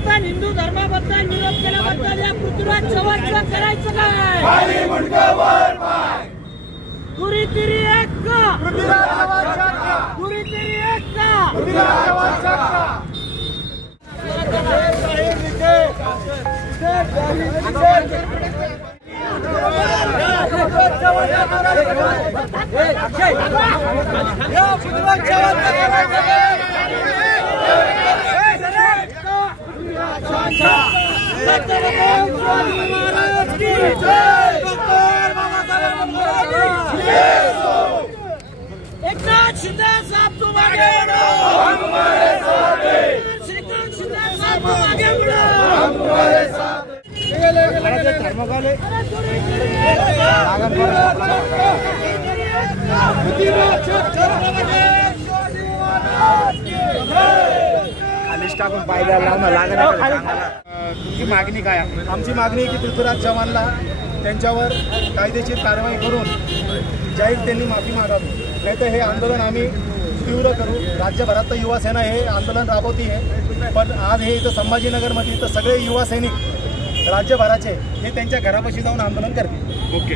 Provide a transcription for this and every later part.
सनातन हिंदू धर्माबद्दल विरोध केल्याबद्दल या पृथ्वीराज चव्हाणचं करायचं काय? गुरी तिरी एक का? गुरी तिरी एक का? एकनाथ शिंदे साहब तुम आगे बढ़ो, हम तुम्हारे साथ हैं। श्रीकांत शिंदे साहब तुम आगे बढ़ो, हम तुम्हारे साथ हैं। तुमची मागणी काय आहे? आमची मागणी आहे की पृथ्वीराज चव्हाणला त्यांच्यावर कायदेशीर कारवाई करून जाहीर त्यांनी माफी मागावी, नाही तर हे आंदोलन आम्ही तीव्र करू। राज्यभरात तर युवा सेना हे आंदोलन राबवती आहे, पण आज हे इथं संभाजीनगरमध्ये इथं सगळे युवा सैनिक राज्यभराचे हे त्यांच्या घरापाशी जाऊन आंदोलन करतील। ओके,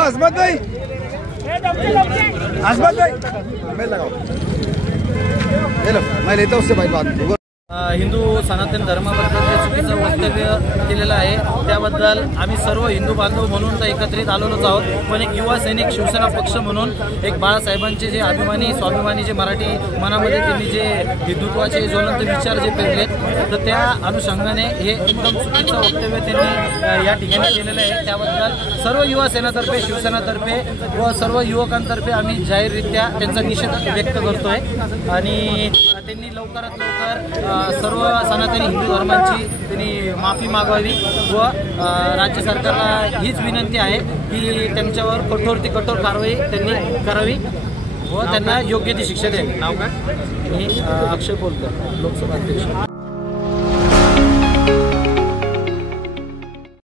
अजमत भाई, अजमत भाई मैं लगाओ, मैं लेता उससे भाई बात। हिंदू सनातन धर्माबद्दल जे चुकीचं वक्तव्य केलेलं आहे त्याबद्दल आम्ही सर्व हिंदू बांधव म्हणून तर एकत्रित आलेलोच आहोत, पण एक युवा सैनिक शिवसेना पक्ष म्हणून एक बाळासाहेबांचे जे अभिमानी स्वाभिमानी जे मराठी मनामध्ये त्यांनी जे हिंदुत्वाचे ज्वलंत विचार जे पेरलेत, तर त्या अनुषंगाने हे एकदम चुकीचं वक्तव्य त्यांनी या ठिकाणी केलेलं आहे। त्याबद्दल सर्व युवा सेनातर्फे शिवसेनातर्फे व सर्व युवकांतर्फे आम्ही जाहीररित्या त्यांचा निषेध व्यक्त करतोय आणि त्यांनी लवकरात लवकर सर्व सनातनी हिंदू धर्मांची त्यांनी माफी मागावी व राज्य सरकारला हीच विनंती आहे की त्यांच्यावर कठोर ती कठोर कारवाई त्यांनी करावी व त्यांना योग्य ती शिक्षा द्यावी। नाव काय? मी अक्षय बोलकर, लोकसभा अध्यक्ष।